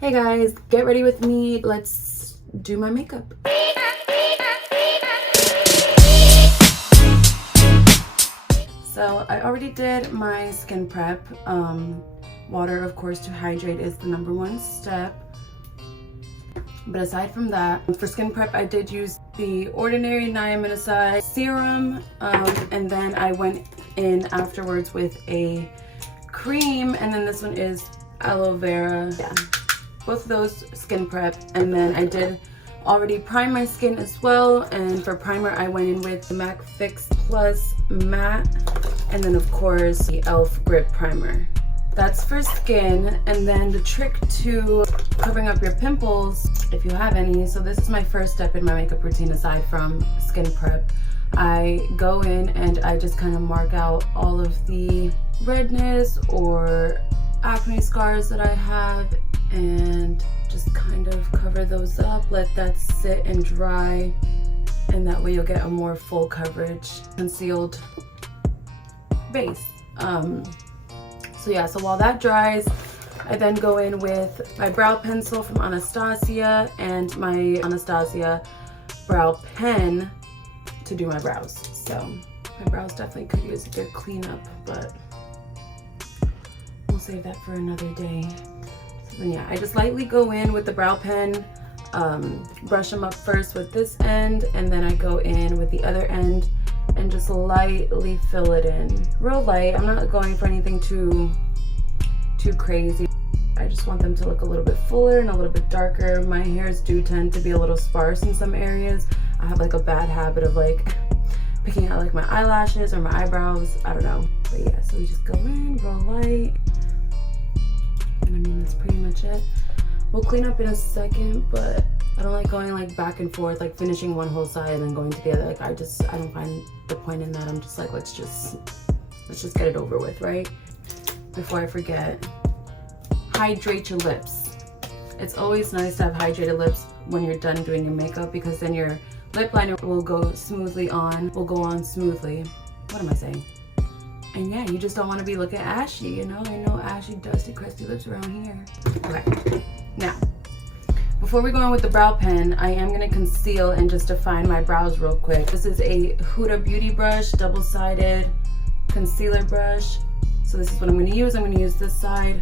Hey guys, get ready with me. Let's do my makeup. So I already did my skin prep. Water, of course, to hydrate is the #1 step. But aside from that, for skin prep, I did use the Ordinary Niacinamide serum, and then I went in afterwards with a cream, and then this one is aloe vera. Yeah, both of those skin prep, and then I did already prime my skin as well. And for primer, I went in with the MAC Fix Plus Matte, and then of course the e.l.f. Grip Primer. That's for skin. And then the trick to covering up your pimples, if you have any, so this is my first step in my makeup routine aside from skin prep. I go in and I just kind of mark out all of the redness or acne scars that I have and just kind of cover those up, let that sit and dry, and that way you'll get a more full coverage concealed base. So yeah, so while that dries, I then go in with my brow pencil from Anastasia and my Anastasia brow pen to do my brows. So my brows definitely could use a good cleanup, but we'll save that for another day. So then yeah, I just lightly go in with the brow pen, brush them up first with this end, and then I go in with the other end and just lightly fill it in. Real light. I'm not going for anything too crazy. I just want them to look a little bit fuller and a little bit darker. My hairs do tend to be a little sparse in some areas. I have like a bad habit of like picking out like my eyelashes or my eyebrows. I don't know. But yeah, so we just go in real light. And I mean, that's pretty much it. We'll clean up in a second, but I don't like going like back and forth, like finishing one whole side and then going to the other. Like I don't find the point in that. I'm just like, let's just get it over with, right? Before I forget, hydrate your lips. It's always nice to have hydrated lips when you're done doing your makeup, because then your lip liner will go on smoothly. What am I saying? And yeah, you just don't want to be looking ashy, you know? I know ashy, dusty, crusty lips around here. Okay, now, before we go in with the brow pen, I am going to conceal and just define my brows real quick. This is a Huda Beauty brush, double-sided concealer brush. So this is what I'm going to use. I'm going to use this side.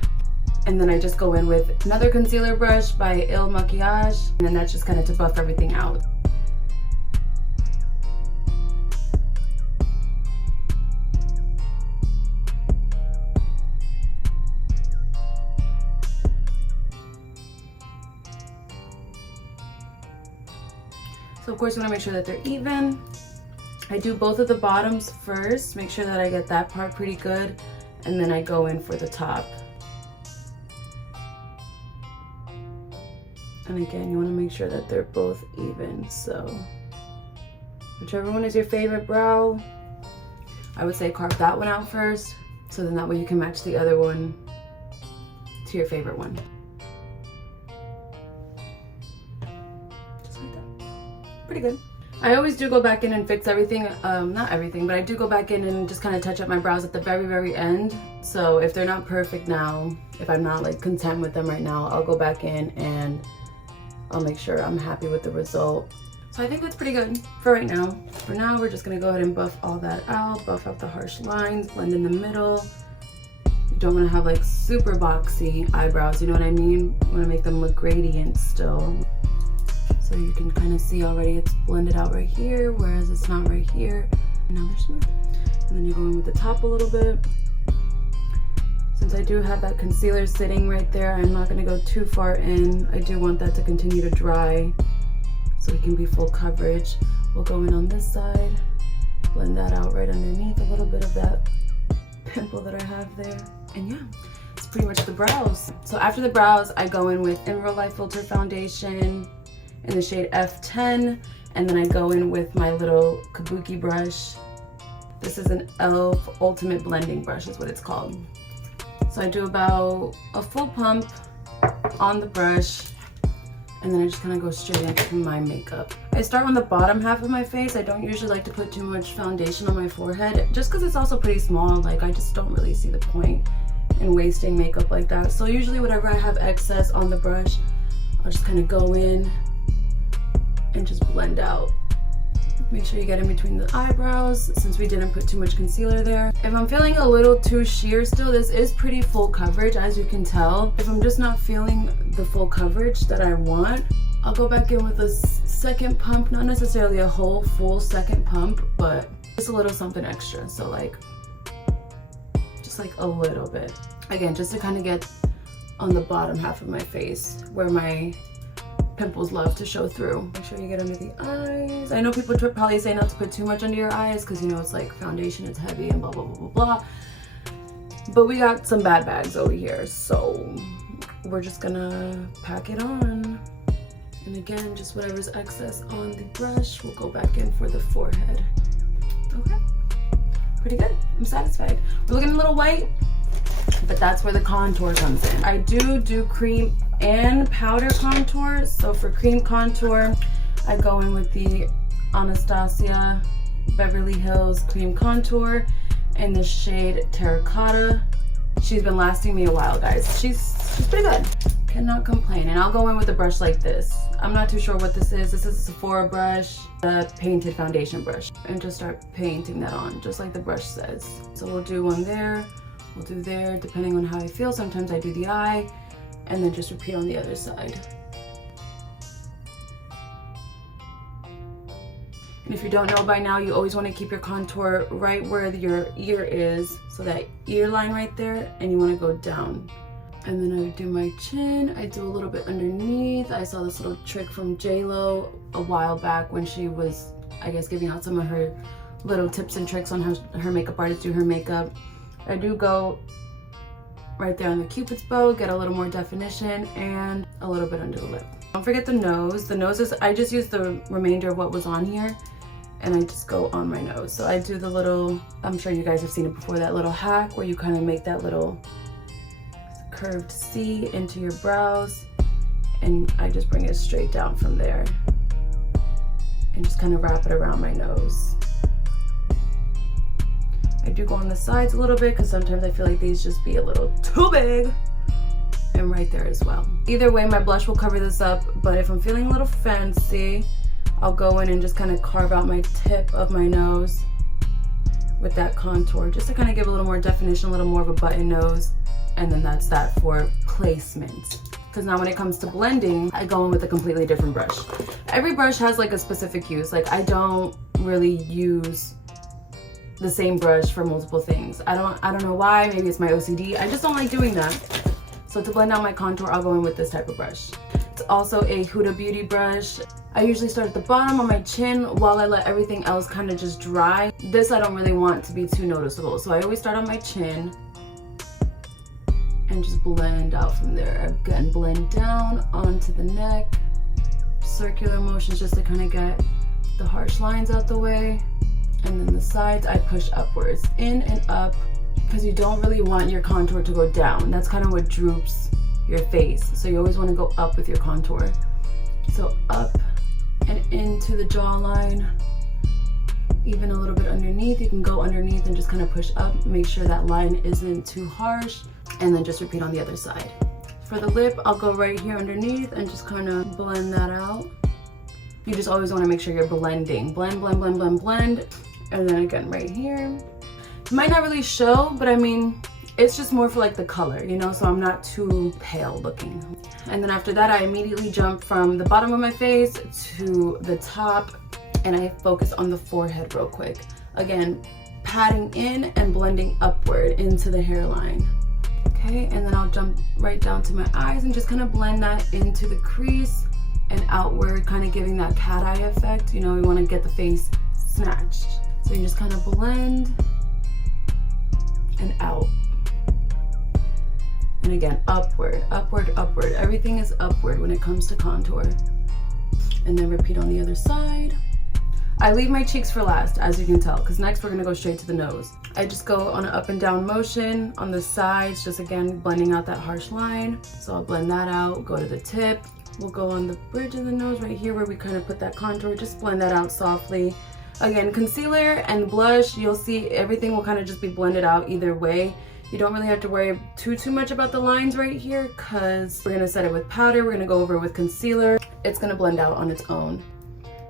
And then I just go in with another concealer brush by Il Makiage. And then that's just kind of to buff everything out. So of course you want to make sure that they're even. I do both of the bottoms first, make sure that I get that part pretty good, and then I go in for the top. And again, you want to make sure that they're both even. So whichever one is your favorite brow, I would say carve that one out first, so then that way you can match the other one to your favorite one. Just like that. Pretty good. I always do go back in and fix everything, not everything, but I do go back in and just kind of touch up my brows at the very end. So if they're not perfect now, if I'm not like content with them right now, I'll go back in and I'll make sure I'm happy with the result. So I think that's pretty good for right now. For now, we're just gonna go ahead and buff all that out, buff out the harsh lines, blend in the middle. You don't wanna have like super boxy eyebrows, you know what I mean? You wanna make them look gradient still. So you can kind of see already it's blended out right here, whereas it's not right here. And now they're smooth. And then you go in with the top a little bit. Since I do have that concealer sitting right there, I'm not going to go too far in. I do want that to continue to dry so it can be full coverage. We'll go in on this side, blend that out right underneath a little bit of that pimple that I have there. And yeah, it's pretty much the brows. So after the brows, I go in with In Real Life Filter Foundation in the shade F10, and then I go in with my little kabuki brush. This is an e.l.f. Ultimate Blending Brush is what it's called. So I do about a full pump on the brush, and then I just kind of go straight into my makeup. I start on the bottom half of my face. I don't usually like to put too much foundation on my forehead, just because it's also pretty small. Like I just don't really see the point in wasting makeup like that. So usually whatever I have excess on the brush, I'll just kind of go in and just blend out. Make sure you get in between the eyebrows since we didn't put too much concealer there. If I'm feeling a little too sheer still, this is pretty full coverage as you can tell. If I'm just not feeling the full coverage that I want, I'll go back in with a second pump, not necessarily a whole full second pump, but just a little something extra. So like, just like a little bit. Again, just to kind of get on the bottom half of my face where my pimples love to show through. Make sure you get under the eyes. I know people probably say not to put too much under your eyes because you know it's like foundation, it's heavy and blah blah blah blah blah. But we got some bad bags over here, so we're just gonna pack it on. And again, just whatever's excess on the brush, we'll go back in for the forehead. Okay, pretty good. I'm satisfied. We're looking a little white, but that's where the contour comes in. I do cream and powder contour. So for cream contour, I go in with the Anastasia Beverly Hills Cream Contour in the shade Terracotta. She's been lasting me a while, guys. She's pretty good. Cannot complain. And I'll go in with a brush like this. I'm not too sure what this is. This is a Sephora brush, a painted foundation brush, and just start painting that on, just like the brush says. So we'll do one there, we'll do there, depending on how I feel. Sometimes I do the eye, and then just repeat on the other side. And if you don't know by now, you always want to keep your contour right where your ear is, so that ear line right there, and you want to go down. And then I do my chin, I do a little bit underneath. I saw this little trick from J-Lo a while back when she was, I guess, giving out some of her little tips and tricks on how her makeup artists do her makeup. I do go right there on the Cupid's bow, get a little more definition, and a little bit under the lip. Don't forget the nose. The nose is, I just use the remainder of what was on here, and I just go on my nose. So I do the little, I'm sure you guys have seen it before, that little hack where you kind of make that little curved C into your brows, and I just bring it straight down from there and just kind of wrap it around my nose. I do go on the sides a little bit because sometimes I feel like these just be a little too big, and right there as well. Either way, my blush will cover this up, but if I'm feeling a little fancy, I'll go in and just kind of carve out my tip of my nose with that contour, just to kind of give a little more definition, a little more of a button nose. And then that's that for placement. Because now when it comes to blending, I go in with a completely different brush. Every brush has like a specific use. Like I don't really use the same brush for multiple things. I don't know why, maybe it's my OCD. I just don't like doing that. So to blend out my contour, I'll go in with this type of brush. It's also a Huda Beauty brush. I usually start at the bottom on my chin while I let everything else kind of just dry. This I don't really want to be too noticeable. So I always start on my chin and just blend out from there. Again, blend down onto the neck. Circular motions just to kind of get the harsh lines out the way. And then the sides, I push upwards, in and up, because you don't really want your contour to go down. That's kind of what droops your face. So you always want to go up with your contour. So up and into the jawline. Even a little bit underneath. You can go underneath and just kind of push up. Make sure that line isn't too harsh. And then just repeat on the other side. For the lip, I'll go right here underneath and just kind of blend that out. You just always want to make sure you're blending. Blend, blend, blend, blend, blend. And then again, right here. It might not really show, but I mean, it's just more for like the color, you know, so I'm not too pale looking. And then after that, I immediately jump from the bottom of my face to the top, and I focus on the forehead real quick. Again, patting in and blending upward into the hairline. Okay, and then I'll jump right down to my eyes and just kind of blend that into the crease and outward, kind of giving that cat eye effect. You know, we want to get the face snatched. So you just kind of blend and out. And again, upward, upward, upward. Everything is upward when it comes to contour. And then repeat on the other side. I leave my cheeks for last, as you can tell, because next we're gonna go straight to the nose. I just go on an up and down motion on the sides, just again, blending out that harsh line. So I'll blend that out, go to the tip. We'll go on the bridge of the nose right here where we kind of put that contour, just blend that out softly. Again, concealer and blush, you'll see everything will kind of just be blended out either way. You don't really have to worry too much about the lines right here because we're gonna set it with powder, we're gonna go over it with concealer. It's gonna blend out on its own.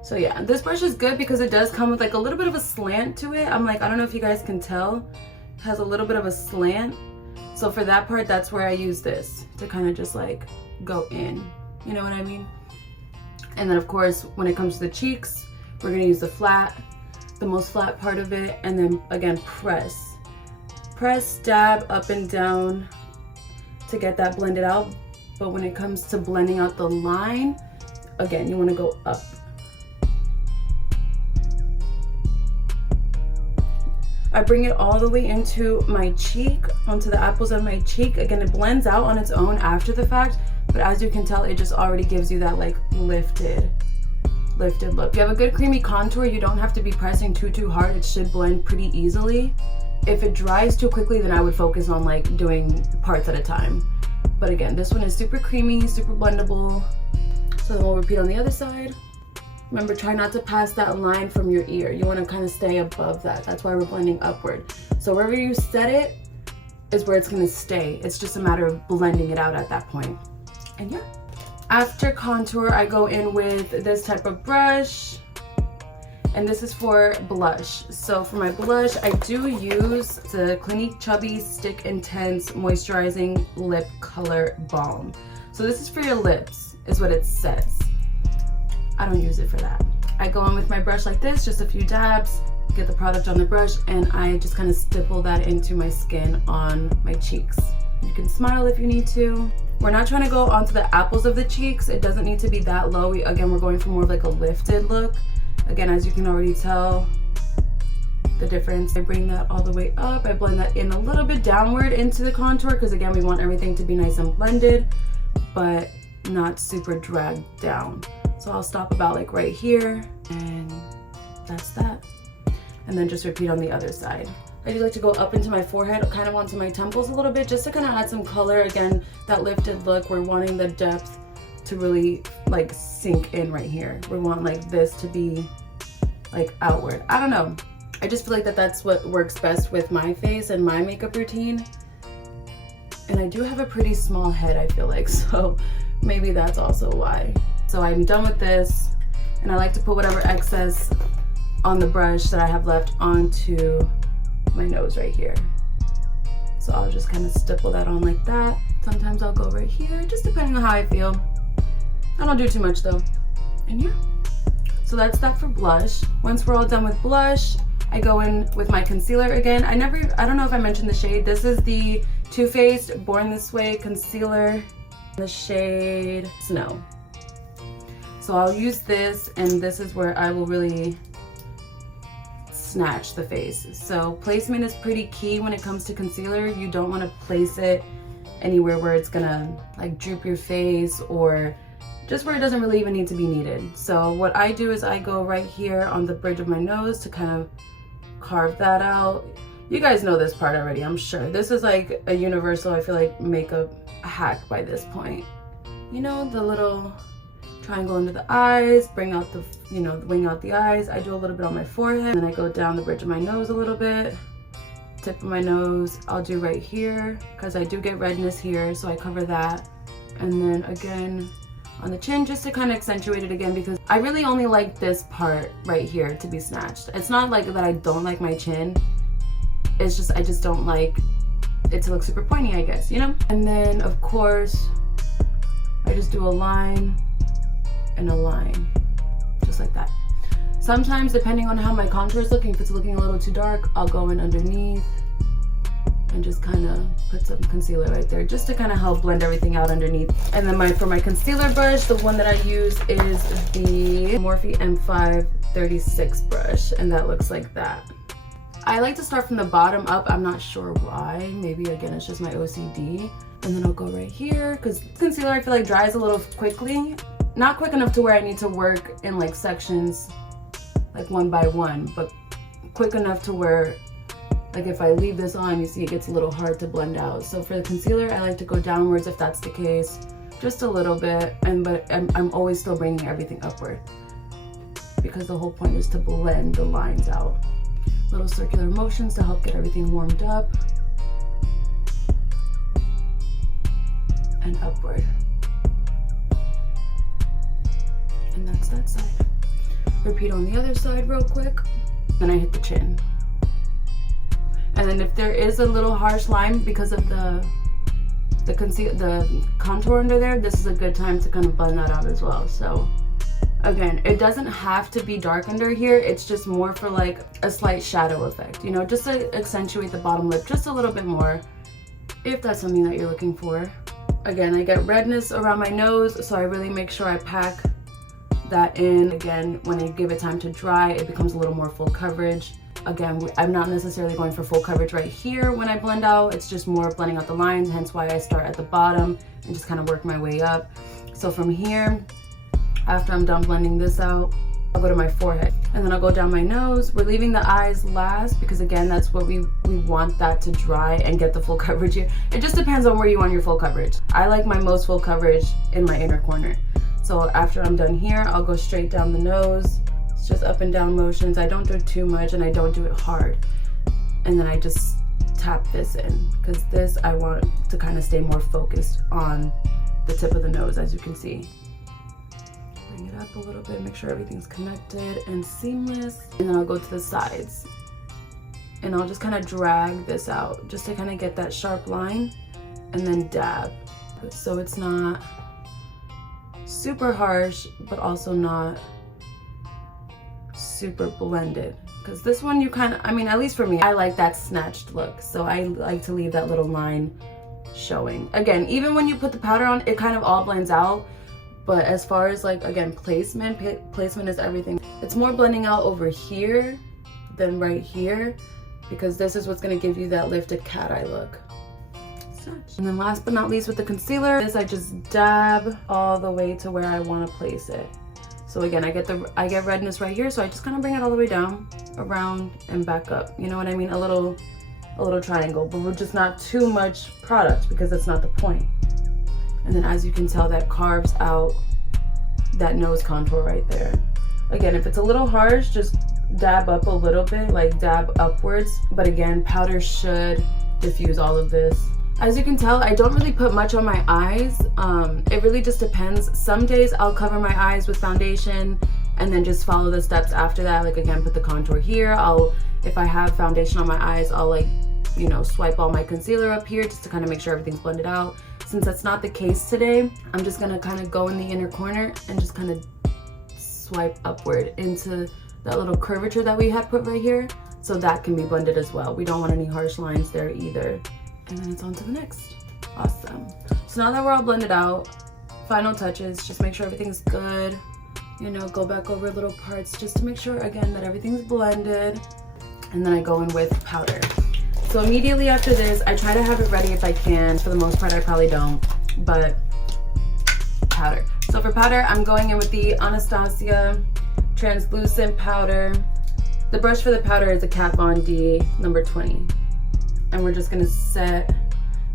So yeah, this brush is good because it does come with like a little bit of a slant to it. I don't know if you guys can tell. It has a little bit of a slant. So for that part, that's where I use this to kind of just like go in. You know what I mean? And then of course, when it comes to the cheeks, we're gonna use the most flat part of it, and then again, press, dab up and down to get that blended out. But when it comes to blending out the line, again, you wanna go up. I bring it all the way into my cheek, onto the apples of my cheek. Again, it blends out on its own after the fact, but as you can tell, it just already gives you that like lifted look. If you have a good creamy contour, you don't have to be pressing too hard. It should blend pretty easily. If it dries too quickly, then I would focus on like doing parts at a time. But again, this one is super creamy, super blendable. So then we'll repeat on the other side. Remember, try not to pass that line from your ear. You want to kind of stay above that. That's why we're blending upward. So wherever you set it is where it's going to stay. It's just a matter of blending it out at that point. And yeah. After contour, I go in with this type of brush. And this is for blush. So for my blush, I do use the Clinique Chubby Stick Intense Moisturizing Lip Color Balm. So this is for your lips, is what it says. I don't use it for that. I go in with my brush like this, just a few dabs, get the product on the brush, and I just kind of stipple that into my skin on my cheeks. You can smile if you need to. We're not trying to go onto the apples of the cheeks. It doesn't need to be that low. Again, we're going for more of like a lifted look. Again, as you can already tell the difference. I bring that all the way up. I blend that in a little bit downward into the contour because again, we want everything to be nice and blended, but not super dragged down. So I'll stop about like right here, and that's that. And then just repeat on the other side. I do like to go up into my forehead, kind of onto my temples a little bit, just to kind of add some color. Again, that lifted look, we're wanting the depth to really like sink in right here. We want like this to be like outward. I don't know. I just feel like that's what works best with my face and my makeup routine. And I do have a pretty small head, I feel like, so maybe that's also why. So I'm done with this, and I like to put whatever excess on the brush that I have left onto my nose right here. So I'll just kind of stipple that on like that. Sometimes I'll go right here, just depending on how I feel. I don't do too much though. And yeah, so that's that for blush. Once we're all done with blush, I go in with my concealer again. I don't know if I mentioned the shade. This is the Too Faced Born This Way concealer, the shade Snow. So I'll use this, and this is where I will really snatch the face. So placement is pretty key when it comes to concealer. You don't want to place it anywhere where it's gonna like droop your face, or just where it doesn't really even need to be needed. So what I do is I go right here on the bridge of my nose to kind of carve that out. You guys know this part already, I'm sure. This is like a universal, I feel like, makeup hack by this point. You know, the little triangle under the eyes, bring out the, wing out the eyes. I do a little bit on my forehead, and then I go down the bridge of my nose a little bit. Tip of my nose, I'll do right here, because I do get redness here, so I cover that. And then again, on the chin, just to kind of accentuate it again, because I really only like this part right here to be snatched. It's not like that I don't like my chin. It's just, I just don't like it to look super pointy, I guess, you know? And then, of course, I just do a line and a line, just like that. Sometimes, depending on how my contour is looking, if it's looking a little too dark, I'll go in underneath and just kind of put some concealer right there, just to kind of help blend everything out underneath. And then for my concealer brush, the one that I use is the Morphe M536 brush, and that looks like that. I like to start from the bottom up. I'm not sure why. Maybe again, it's just my OCD. And then I'll go right here, because concealer I feel like dries a little quickly. Not quick enough to where I need to work in like sections, like one by one, but quick enough to where, like, if I leave this on, you see it gets a little hard to blend out. So for the concealer, I like to go downwards if that's the case, just a little bit, but I'm always still bringing everything upward, because the whole point is to blend the lines out. Little circular motions to help get everything warmed up. and upward. And that's that side. Repeat on the other side real quick. Then I hit the chin. And then if there is a little harsh line because of the contour under there, this is a good time to kind of blend that out as well. So again, it doesn't have to be dark under here. It's just more for like a slight shadow effect, you know, just to accentuate the bottom lip just a little bit more, if that's something that you're looking for. Again, I get redness around my nose, so I really make sure I pack that in. Again, when I give it time to dry, it becomes a little more full coverage. Again, I'm not necessarily going for full coverage right here when I blend out. It's just more blending out the lines, hence why I start at the bottom and just kind of work my way up. So from here, after I'm done blending this out, I'll go to my forehead and then I'll go down my nose. We're leaving the eyes last because again, that's what we want that to dry and get the full coverage here. It just depends on where you want your full coverage. I like my most full coverage in my inner corner. So after I'm done here, I'll go straight down the nose. It's just up and down motions. I don't do it too much and I don't do it hard. And then I just tap this in because this I want to kind of stay more focused on the tip of the nose, as you can see. Bring it up a little bit, make sure everything's connected and seamless. And then I'll go to the sides and I'll just kind of drag this out just to kind of get that sharp line and then dab. So it's not super harsh, but also not super blended. Because this one you kind of, I mean, at least for me, I like that snatched look. So I like to leave that little line showing. Again, even when you put the powder on, it kind of all blends out. But as far as like, again, placement is everything. It's more blending out over here than right here, because this is what's going to give you that lifted cat eye look. And then last but not least with the concealer, I just dab all the way to where I want to place it. So again, I get redness right here, so I just kind of bring it all the way down, around, and back up. You know what I mean? A little triangle, but with just not too much product because that's not the point. And then as you can tell, that carves out that nose contour right there. Again, if it's a little harsh, just dab up a little bit, like dab upwards. But again, powder should diffuse all of this. As you can tell, I don't really put much on my eyes. It really just depends. Some days I'll cover my eyes with foundation and then just follow the steps after that. Like again, put the contour here. If I have foundation on my eyes, I'll like, you know, swipe all my concealer up here just to kind of make sure everything's blended out. Since that's not the case today, I'm just gonna kind of go in the inner corner and just kind of swipe upward into that little curvature that we had put right here. So that can be blended as well. We don't want any harsh lines there either. And then it's on to the next. Awesome. So now that we're all blended out, final touches, just make sure everything's good. You know, go back over little parts just to make sure, again, that everything's blended. And then I go in with powder. So immediately after this, I try to have it ready if I can. For the most part, I probably don't, but powder. So for powder, I'm going in with the Anastasia translucent powder. The brush for the powder is a Kat Von D number 20. And we're just gonna set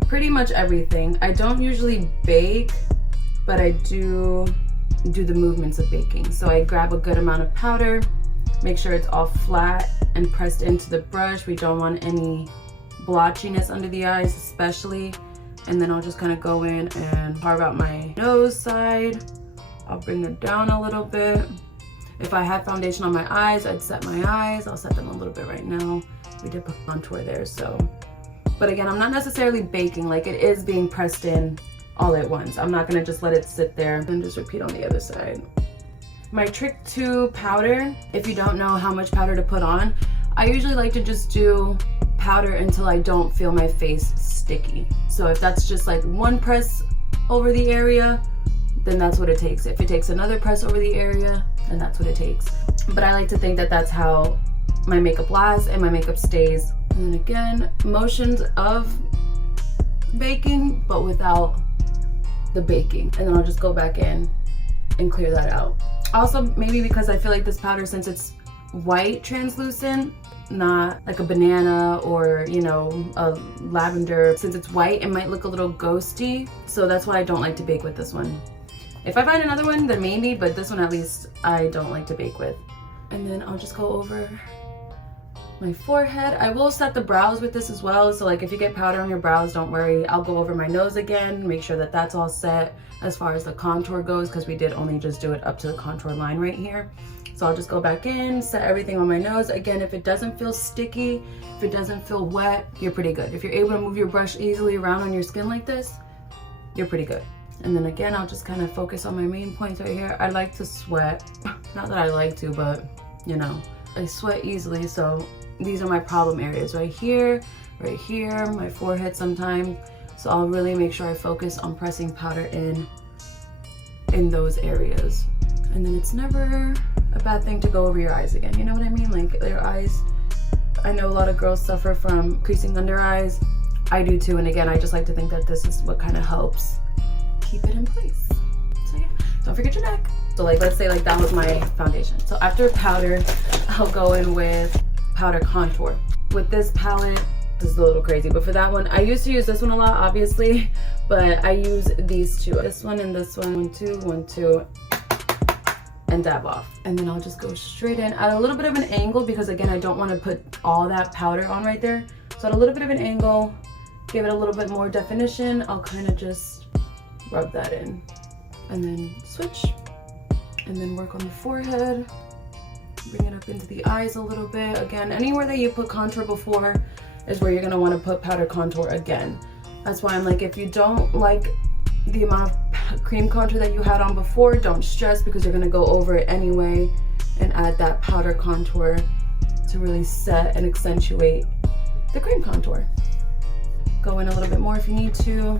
pretty much everything. I don't usually bake, but I do the movements of baking. So I grab a good amount of powder, make sure it's all flat and pressed into the brush. We don't want any blotchiness under the eyes especially. And then I'll just kind of go in and carve out my nose side. I'll bring it down a little bit. If I had foundation on my eyes, I'd set my eyes. I'll set them a little bit right now. We did put contour there, so. But again, I'm not necessarily baking, like it is being pressed in all at once. I'm not gonna just let it sit there and just repeat on the other side. My trick to powder, if you don't know how much powder to put on, I usually like to just do powder until I don't feel my face sticky. So if that's just like one press over the area, then that's what it takes. If it takes another press over the area, then that's what it takes. But I like to think that that's how my makeup lasts and my makeup stays. And then again, motions of baking, but without the baking. And then I'll just go back in and clear that out. Also, maybe because I feel like this powder, since it's white translucent, not like a banana or, you know, a lavender, since it's white, it might look a little ghosty. So that's why I don't like to bake with this one. If I find another one, then maybe, but this one at least I don't like to bake with. And then I'll just go over my forehead. I will set the brows with this as well, so like if you get powder on your brows, don't worry. I'll go over my nose again, make sure that that's all set as far as the contour goes, because we did only just do it up to the contour line right here. So I'll just go back in, set everything on my nose. Again, if it doesn't feel sticky, if it doesn't feel wet, you're pretty good. If you're able to move your brush easily around on your skin like this, you're pretty good. And then again, I'll just kind of focus on my main points right here. I like to sweat. Not that I like to, but you know, I sweat easily. So these are my problem areas right here, my forehead sometimes. So I'll really make sure I focus on pressing powder in those areas. And then it's never a bad thing to go over your eyes again. You know what I mean? Like your eyes, I know a lot of girls suffer from creasing under eyes. I do too. And again, I just like to think that this is what kind of helps keep it in place. So yeah, don't forget your neck. So like, let's say like that was my foundation. So after powder, I'll go in with powder contour. With this palette, this is a little crazy, but for that one, I used to use this one a lot, obviously, but I use these two. This one and this one. 1, 2, 1, 2. And dab off, and then I'll just go straight in at a little bit of an angle, because again, I don't want to put all that powder on right there. So at a little bit of an angle, give it a little bit more definition. I'll kind of just rub that in and then switch, and then work on the forehead, bring it up into the eyes a little bit. Again, anywhere that you put contour before is where you're going to want to put powder contour again. That's why I'm like, if you don't like the amount of cream contour that you had on before, don't stress, because you're going to go over it anyway and add that powder contour to really set and accentuate the cream contour. Go in a little bit more if you need to,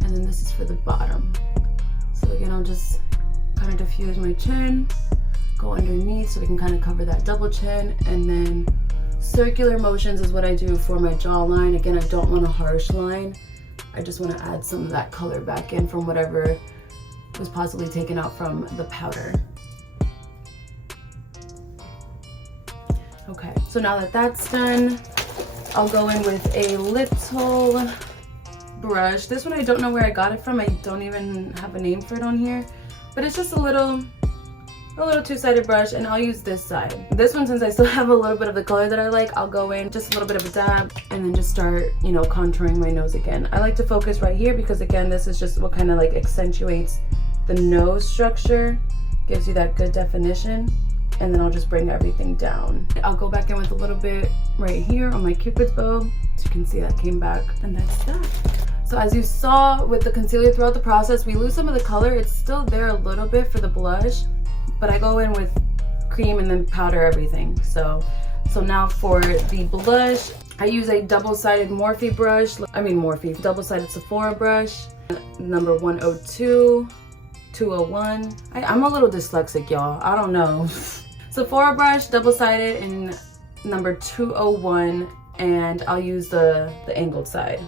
and then this is for the bottom. So again, I'll just kind of diffuse my chin, go underneath so we can kind of cover that double chin, and then circular motions is what I do for my jawline. Again, I don't want a harsh line. I just want to add some of that color back in from whatever was possibly taken out from the powder. Okay, so now that that's done, I'll go in with a little brush. This one, I don't know where I got it from. I don't even have a name for it on here, but it's just a little two-sided brush, and I'll use this side. This one, since I still have a little bit of the color that I like, I'll go in just a little bit of a dab and then just start, you know, contouring my nose again. I like to focus right here because again, this is just what kind of like accentuates the nose structure, gives you that good definition, and then I'll just bring everything down. I'll go back in with a little bit right here on my Cupid's bow. As you can see, that came back, and that's that. So as you saw with the concealer throughout the process, we lose some of the color. It's still there a little bit for the blush, but I go in with cream and then powder everything. So now for the blush, I use a double-sided Morphe brush. Double-sided Sephora brush, number 102, 201. I'm a little dyslexic, y'all. I don't know. Sephora brush, double-sided, in number 201, and I'll use the angled side.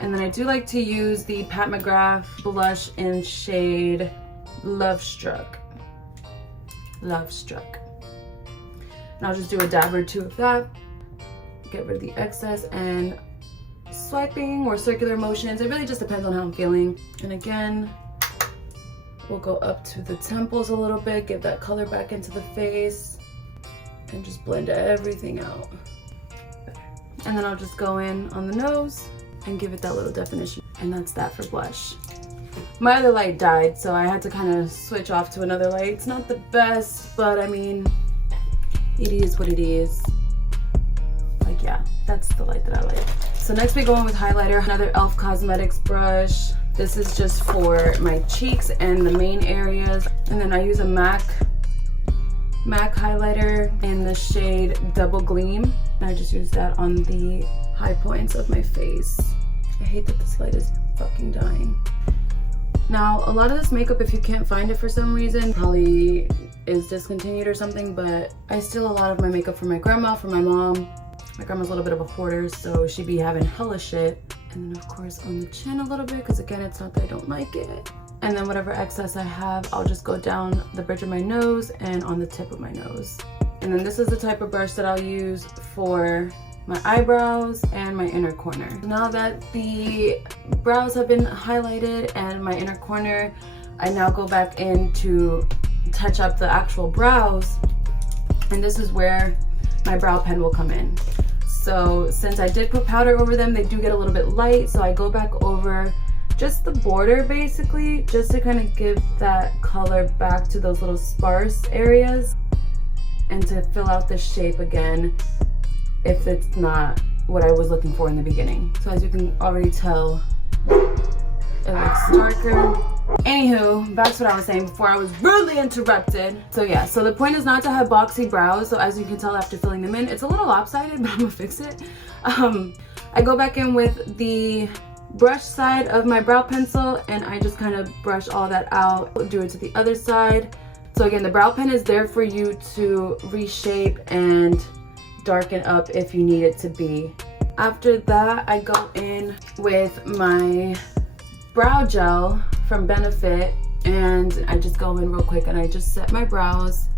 And then I do like to use the Pat McGrath blush in shade Love Struck. And I'll just do a dab or two of that, get rid of the excess, and swiping or circular motions, it really just depends on how I'm feeling. And again, we'll go up to the temples a little bit, get that color back into the face, and just blend everything out. And then I'll just go in on the nose and give it that little definition, and that's that for blush. My other light died, so I had to kind of switch off to another light. It's not the best, but I mean, it is what it is. Like, yeah, that's the light that I like. So next we go in with highlighter, another e.l.f. Cosmetics brush. This is just for my cheeks and the main areas. And then I use a MAC highlighter in the shade Double Gleam. And I just use that on the high points of my face. I hate that this light is fucking dying. Now, a lot of this makeup, if you can't find it for some reason, probably is discontinued or something, but I steal a lot of my makeup from my grandma, from my mom. My grandma's a little bit of a hoarder, so she'd be having hella shit. And then of course on the chin a little bit, because again, it's not that I don't like it. And then whatever excess I have, I'll just go down the bridge of my nose and on the tip of my nose. And then this is the type of brush that I'll use for my eyebrows and my inner corner. Now that the brows have been highlighted and my inner corner, I now go back in to touch up the actual brows. And this is where my brow pen will come in. So since I did put powder over them, they do get a little bit light. So I go back over just the border basically, just to kind of give that color back to those little sparse areas and to fill out the shape again if it's not what I was looking for in the beginning. So as you can already tell, it looks darker. Anywho, back to what I was saying before I was rudely interrupted. So yeah, so the point is not to have boxy brows. So as you can tell after filling them in, it's a little lopsided, but I'm gonna fix it. I go back in with the brush side of my brow pencil and I just kind of brush all that out, do it to the other side. So again, the brow pen is there for you to reshape and darken up if you need it to be. After that, I go in with my brow gel from Benefit and I just go in real quick and I just set my brows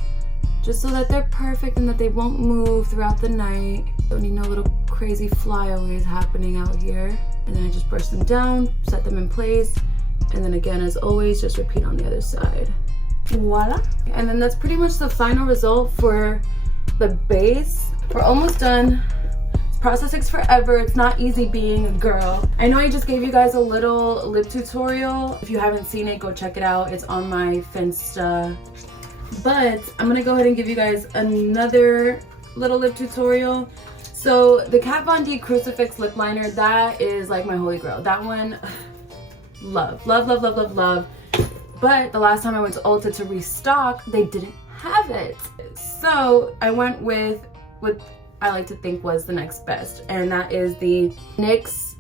just so that they're perfect and that they won't move throughout the night. Don't need no little crazy flyaways happening out here. And then I just brush them down, set them in place, and then again, as always, just repeat on the other side. Voila. And then that's pretty much the final result for the base. We're almost done. This process takes forever. It's not easy being a girl. I know I just gave you guys a little lip tutorial. If you haven't seen it, go check it out. It's on my Finsta. But I'm gonna go ahead and give you guys another little lip tutorial. So the Kat Von D Crucifix lip liner, that is like my holy grail. That one, love, love, love, love, love, love. But the last time I went to Ulta to restock, they didn't have it. So I went with what I like to think was the next best, and that is the NYX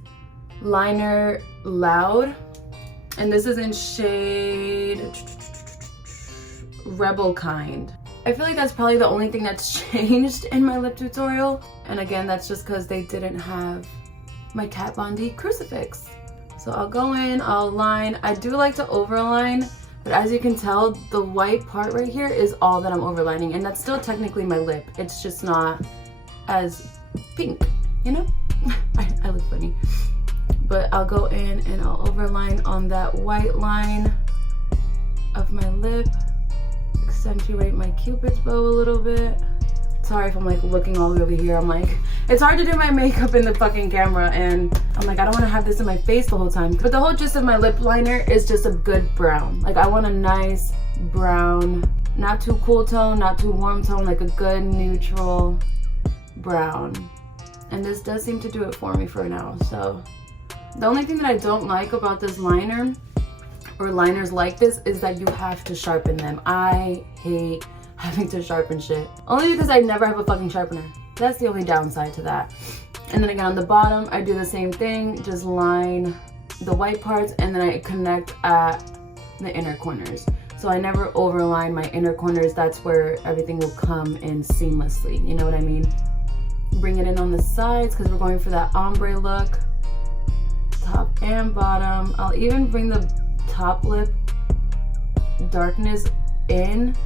Liner Loud. And this is in shade Rebel Kind. I feel like that's probably the only thing that's changed in my lip tutorial. And again, that's just because they didn't have my Kat Von D Crucifix. So I'll go in, I'll line. I do like to overline, but as you can tell, the white part right here is all that I'm overlining. And that's still technically my lip. It's just not as pink, you know? I look funny. But I'll go in and I'll overline on that white line of my lip. Accentuate my Cupid's bow a little bit. Sorry if I'm like looking all the way over here. I'm like, it's hard to do my makeup in the fucking camera and I'm like, I don't want to have this in my face the whole time. But the whole gist of my lip liner is just a good brown. Like I want a nice brown, not too cool tone, not too warm tone, like a good neutral brown. And this does seem to do it for me for now. So the only thing that I don't like about this liner or liners like this is that you have to sharpen them. I hate having to sharpen shit. Only because I never have a fucking sharpener. That's the only downside to that. And then again on the bottom, I do the same thing. Just line the white parts and then I connect at the inner corners. So I never overline my inner corners. That's where everything will come in seamlessly. You know what I mean? Bring it in on the sides because we're going for that ombre look. Top and bottom. I'll even bring the top lip darkness in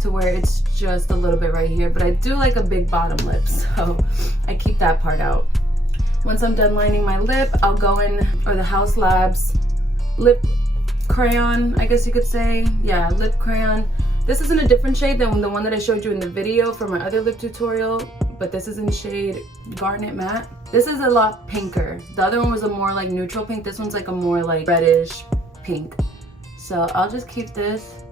to where it's just a little bit right here, but I do like a big bottom lip, so I keep that part out. Once I'm done lining my lip, I'll go in, or the Haus Labs lip crayon, I guess you could say. Yeah, lip crayon. This is in a different shade than the one that I showed you in the video for my other lip tutorial, but this is in shade Garnet Matte. This is a lot pinker. The other one was a more like neutral pink. This one's like a more like reddish pink. So I'll just keep this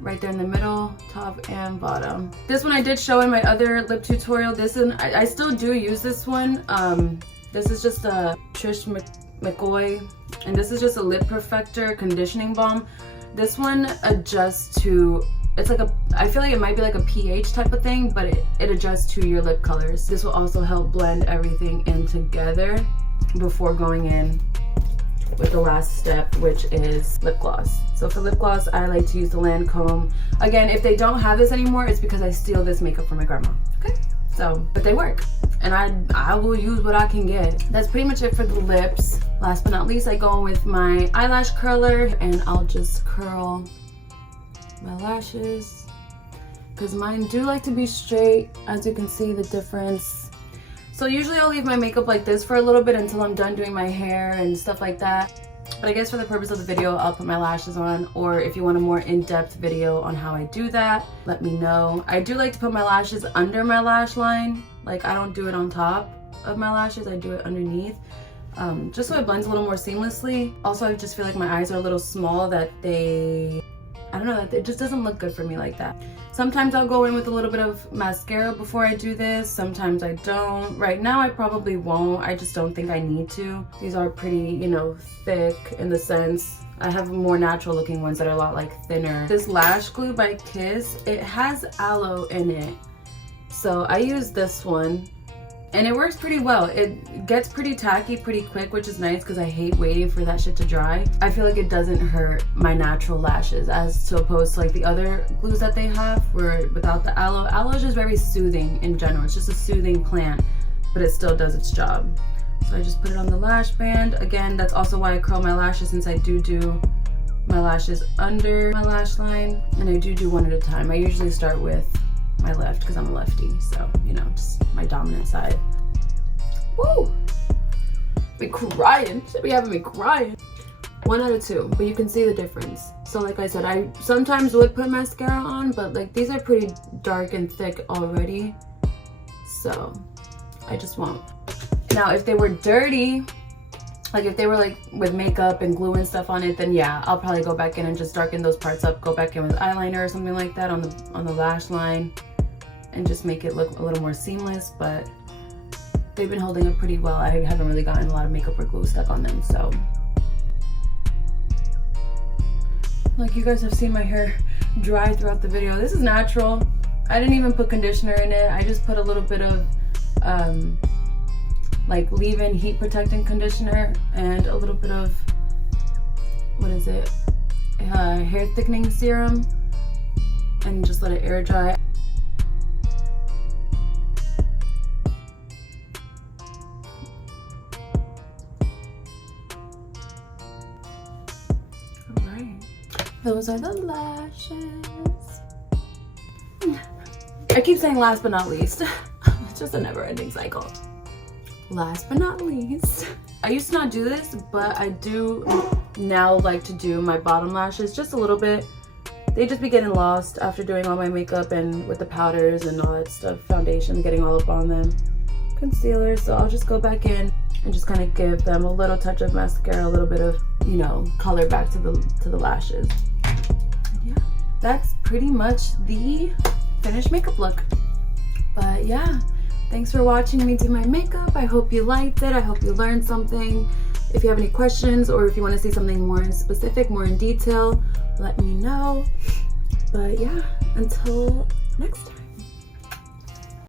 right there in the middle, top and bottom. This one I did show in my other lip tutorial. This one, I still do use this one. This is just a Trish McCoy, and this is just a lip perfector conditioning balm. This one adjusts to, it's like a, I feel like it might be like a pH type of thing, but it adjusts to your lip colors. This will also help blend everything in together before going in with the last step, which is lip gloss. So for lip gloss, I like to use the Lancome. Again, if they don't have this anymore, it's because I steal this makeup from my grandma. Okay, so, but they work. And I will use what I can get. That's pretty much it for the lips. Last but not least, I go in with my eyelash curler and I'll just curl my lashes because mine do like to be straight, as you can see the difference. So usually I'll leave my makeup like this for a little bit until I'm done doing my hair and stuff like that. But I guess for the purpose of the video, I'll put my lashes on, or if you want a more in-depth video on how I do that, let me know. I do like to put my lashes under my lash line. Like, I don't do it on top of my lashes, I do it underneath. Just so it blends a little more seamlessly. Also, I just feel like my eyes are a little small, that I don't know, that it just doesn't look good for me like that. Sometimes I'll go in with a little bit of mascara before I do this. Sometimes I don't. Right now I probably won't. I just don't think I need to. These are pretty, you know, thick in the sense. I have more natural looking ones that are a lot like thinner. This lash glue by Kiss, it has aloe in it. So I use this one. And it works pretty well. It gets pretty tacky pretty quick, which is nice because I hate waiting for that shit to dry. I feel like it doesn't hurt my natural lashes as to opposed to like the other glues that they have where without the aloe. Aloe is just very soothing in general. It's just a soothing plant, but it still does its job. So I just put it on the lash band. Again, that's also why I curl my lashes, since I do my lashes under my lash line. And I do one at a time. I usually start with my left because I'm a lefty, so you know, just my dominant side. Woo! Be crying. Should be having me crying. 1 out of 2, but you can see the difference. So like I said, I sometimes would put mascara on, but like these are pretty dark and thick already, so I just won't. Now if they were dirty, like if they were like with makeup and glue and stuff on it, then yeah, I'll probably go back in and just darken those parts up, go back in with eyeliner or something like that on the lash line, and just make it look a little more seamless. But they've been holding up pretty well. I haven't really gotten a lot of makeup or glue stuck on them, so. Like you guys have seen my hair dry throughout the video. This is natural. I didn't even put conditioner in it. I just put a little bit of like leave-in heat protecting conditioner and a little bit of, what is it? Hair thickening serum, and just let it air dry. Those are the lashes. I keep saying last but not least. It's just a never-ending cycle. Last but not least, I used to not do this, but I do now like to do my bottom lashes just a little bit. They just be getting lost after doing all my makeup and with the powders and all that stuff, foundation getting all up on them, concealer. So I'll just go back in and just kind of give them a little touch of mascara, a little bit of, you know, color back to the lashes. Yeah, that's pretty much the finished makeup look. But yeah, thanks for watching me do my makeup. I hope you liked it. I hope you learned something. If you have any questions or if you want to see something more in specific, more in detail, let me know. But yeah, until next time.